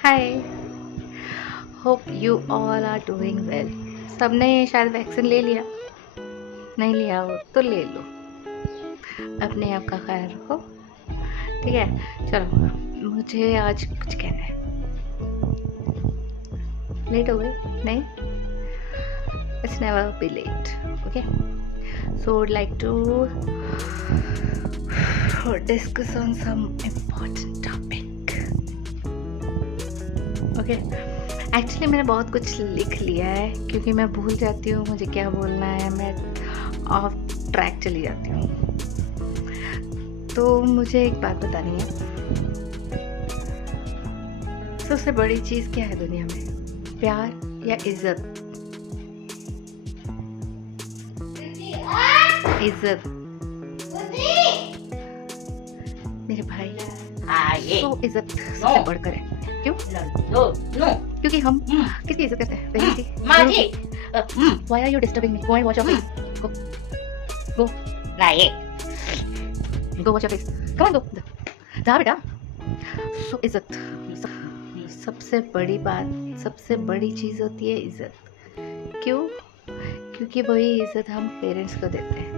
Hi. Hope you all are doing well. सबने शायद vaccine ले लिया, नहीं लिया हो तो ले लो, अपने आप का ख्याल रखो। ठीक है, चलो मुझे आज कुछ कहना है। लेट हो गई? नहीं, it's never be late. Okay, so would like to discuss on some important topic. Okay, actually मैंने बहुत कुछ लिख लिया है क्योंकि मैं भूल जाती हूँ मुझे क्या बोलना है, मैं ऑफ ट्रैक चली जाती हूँ। तो मुझे एक बात बतानी है, सबसे बड़ी चीज़ क्या है दुनिया में, प्यार या इज्जत? इज्जत मेरे भाई, तो इज्जत सबसे बढ़कर है। क्यों? क्योंकि हम किसकी इज्जत करते हैं? दही की, माँ गुरु जी। की। Why are you disturbing me? Go and wash your face. Go wash your face. Come on, go. जा बेटा। So इज्जत सबसे बड़ी बात, सबसे बड़ी चीज़ होती है इज्जत। क्यों? क्योंकि वही इज्जत हम पेरेंट्स को देते हैं।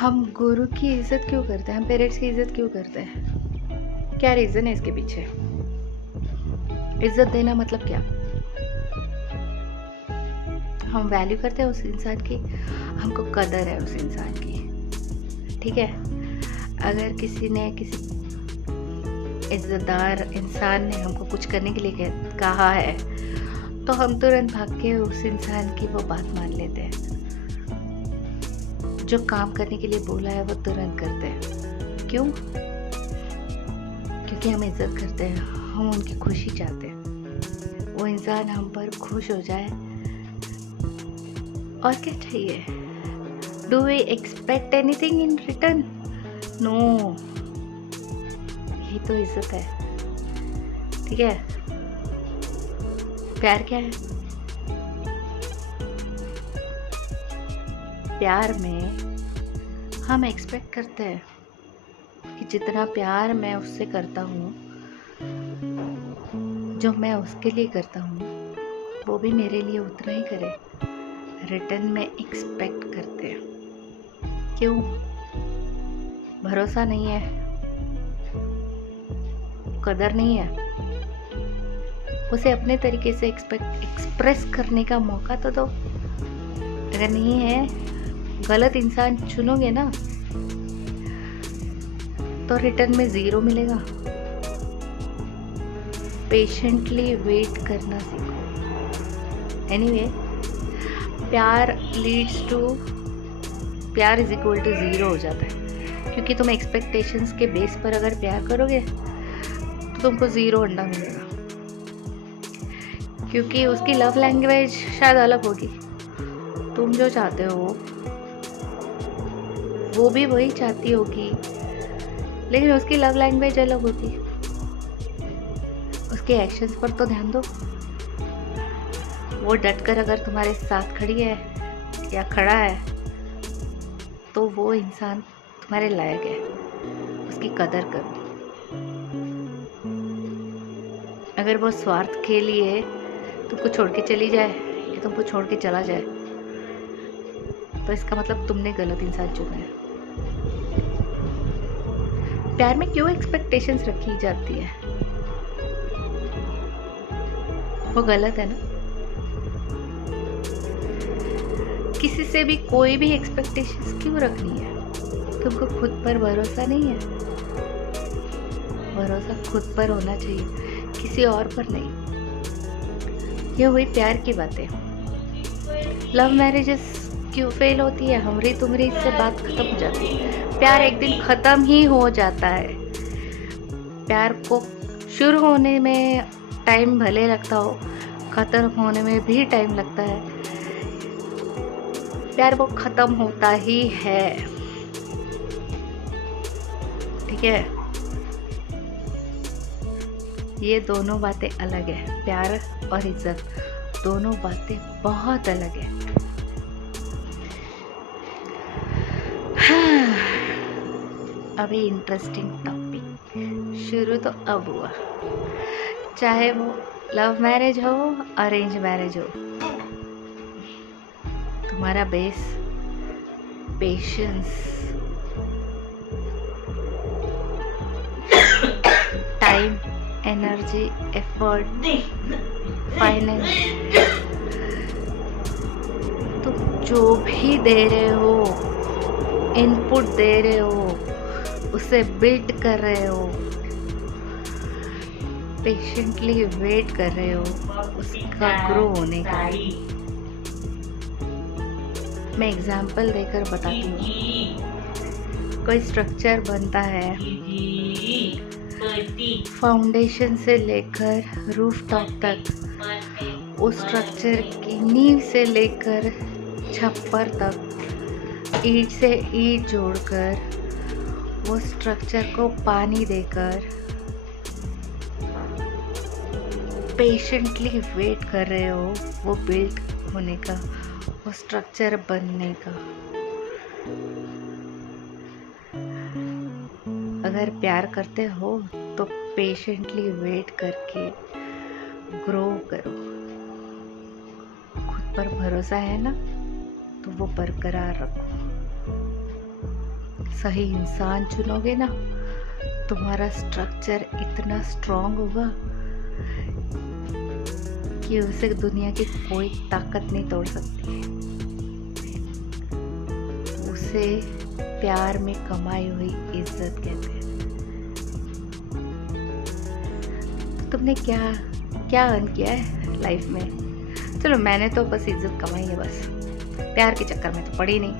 हम गुरु की इज्जत क्यों करते हैं, हम पेरेंट्स की इज्जत क्यों करते हैं? क्या रीज़न है इसके पीछे? इज्जत देना मतलब क्या? हम वैल्यू करते हैं उस इंसान की, हमको कदर है उस इंसान की। ठीक है, अगर किसी इज्जतदार इंसान ने हमको कुछ करने के लिए कहा है तो हम तुरंत भाग के उस इंसान की वो बात मान लेते हैं। जो काम करने के लिए बोला है वो तुरंत करते हैं। क्यों? क्योंकि हम इज्जत करते हैं, हम उनकी खुशी चाहते हैं, वो इंसान हम पर खुश हो जाए। और क्या चाहिए? Do we expect anything in return? No, यही तो इज्जत है। ठीक है, प्यार क्या है? प्यार में हम एक्सपेक्ट करते हैं कि जितना प्यार मैं उससे करता हूँ, जो मैं उसके लिए करता हूँ, वो भी मेरे लिए उतना ही करे। रिटर्न में एक्सपेक्ट करते हैं। क्यों? भरोसा नहीं है, कदर नहीं है, उसे अपने तरीके से एक्सप्रेस करने का मौका तो दो। अगर नहीं है, गलत इंसान चुनोगे ना तो रिटर्न में 0 मिलेगा। पेशेंटली वेट करना सीखो। एनीवे, प्यार इज इक्वल टू 0 हो जाता है, क्योंकि तुम एक्सपेक्टेशंस के बेस पर अगर प्यार करोगे तो तुमको 0 अंडा मिलेगा। क्योंकि उसकी लव लैंग्वेज शायद अलग होगी, तुम जो चाहते हो वो भी वही चाहती होगी, लेकिन उसकी लव लैंग्वेज अलग होगी। उसके एक्शंस पर तो ध्यान दो। वो डटकर अगर तुम्हारे साथ खड़ी है या खड़ा है तो वो इंसान तुम्हारे लायक है, उसकी कदर करो। अगर वो स्वार्थ के लिए तुमको छोड़ के चली जाए या तुमको छोड़ के चला जाए तो इसका मतलब तुमने गलत इंसान चुना है। प्यार में क्यों एक्सपेक्टेशंस रखी जाती है? वो गलत है ना? किसी से भी कोई भी एक्सपेक्टेशंस क्यों रखनी है? तुमको खुद पर भरोसा नहीं है? भरोसा खुद पर होना चाहिए, किसी और पर नहीं। ये हुई प्यार की बातें। लव मैरिजेस क्यों फेल होती है? हमरी तुमरी से बात खत्म हो जाती है। प्यार एक दिन खत्म ही हो जाता है। प्यार को शुरू होने में टाइम भले लगता हो, खत्म होने में भी टाइम लगता है। प्यार वो खत्म होता ही है। ठीक है, ये दोनों बातें अलग है। प्यार और इज्जत दोनों बातें बहुत अलग है। अभी इंटरेस्टिंग टॉपिक शुरू तो अब हुआ। चाहे वो लव मैरिज हो, अरेंज मैरिज हो, तुम्हारा base patience, time, energy, effort, finance, तुम जो भी दे रहे हो, इनपुट दे रहे हो, उसे बिल्ड कर रहे हो, पेशेंटली वेट कर रहे हो उसका ग्रो होने का। मैं एग्जाम्पल देकर बताती हूँ। कोई स्ट्रक्चर बनता है, फाउंडेशन से लेकर रूफ टॉप तक, उस स्ट्रक्चर की नींव से लेकर छप्पर तक, ईंट से ईंट जोड़कर, वो स्ट्रक्चर को पानी देकर पेशेंटली वेट कर रहे हो वो बिल्ड होने का, वो स्ट्रक्चर बनने का। अगर प्यार करते हो तो पेशेंटली वेट करके ग्रो करो। खुद पर भरोसा है ना, तो वो बरकरार रखो। सही इंसान चुनोगे ना, तुम्हारा स्ट्रक्चर इतना स्ट्रांग होगा कि उसे दुनिया की कोई ताकत नहीं तोड़ सकती। उसे प्यार में कमाई हुई इज्जत कहते हैं। तुमने क्या क्या अर्न किया है लाइफ में? चलो, मैंने तो बस इज्जत कमाई है, बस प्यार के चक्कर में तो पड़ी नहीं।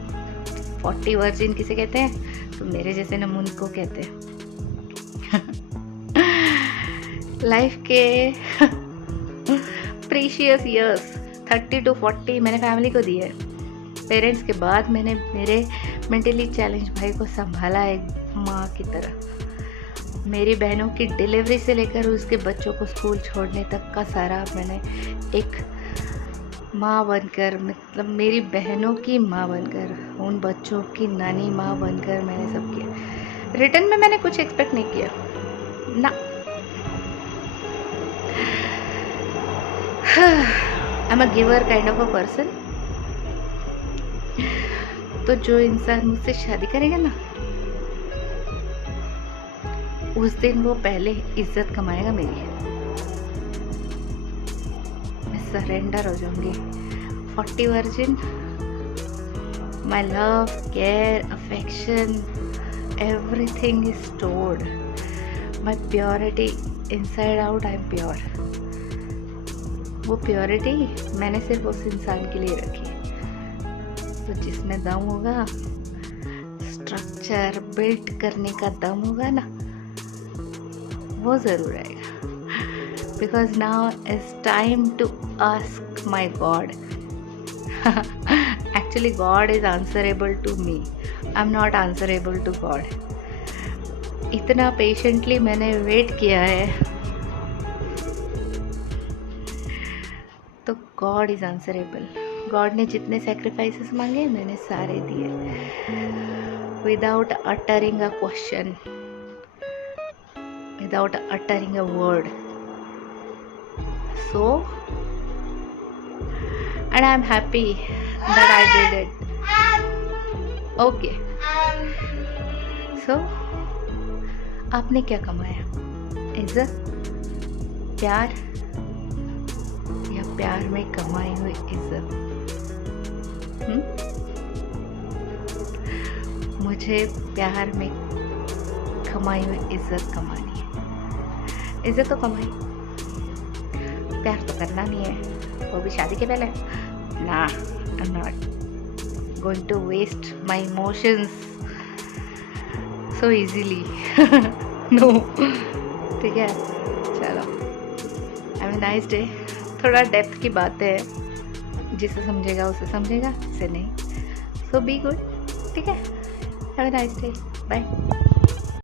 40 वर्जिन किसे कहते हैं? तो मेरे जैसे नमूने को कहते हैं। लाइफ के प्रीशियस इयर्स 30 to 40 मैंने फैमिली को दिए। पेरेंट्स के बाद मैंने मेरे मेंटली चैलेंज भाई को संभाला एक माँ की तरह। मेरी बहनों की डिलीवरी से लेकर उसके बच्चों को स्कूल छोड़ने तक का सारा मैंने एक माँ बनकर, मतलब मेरी बहनों की माँ बनकर, उन बच्चों की नानी माँ बनकर मैंने सब किया। रिटर्न में मैंने कुछ एक्सपेक्ट नहीं किया ना। I'm a giver kind of a person। तो जो इंसान मुझसे शादी करेगा ना, उस दिन वो पहले इज्जत कमाएगा मेरी। मैं सरेंडर हो जाऊंगी। 40 virgin, my love, care, affection, everything is stored। My purity, inside out I am pure। वो प्योरिटी मैंने सिर्फ उस इंसान के लिए रखी है। तो जिसमें दम होगा, स्ट्रक्चर बिल्ड करने का दम होगा ना, वो ज़रूर आएगा। Because now is time to ask my God. Actually God is answerable to me, I am not answerable to God. इतना पेशेंटली मैंने वेट किया है, तो गॉड इज आंसरेबल। गॉड ने जितने सेक्रीफाइसेस मांगे मैंने सारे दिए, without uttering a question, without uttering a word. So and I am happy that I did it. Okay, so आपने क्या कमाया? इज्जत, प्यार, या प्यार में कमाई हुई इज्जत? मुझे प्यार में कमाई हुई इज्जत कमानी है। इज्जत तो कमाई, प्यार तो करना नहीं है, वो भी शादी के पहले ना। I am not going to waste my emotions so easily. No, ठीक है, चलो, हैव अ नाइस डे। थोड़ा डेप्थ की बात है, जिसे समझेगा उसे समझेगा, जिसे नहीं सो बी गुड। ठीक है, have a nice day, bye.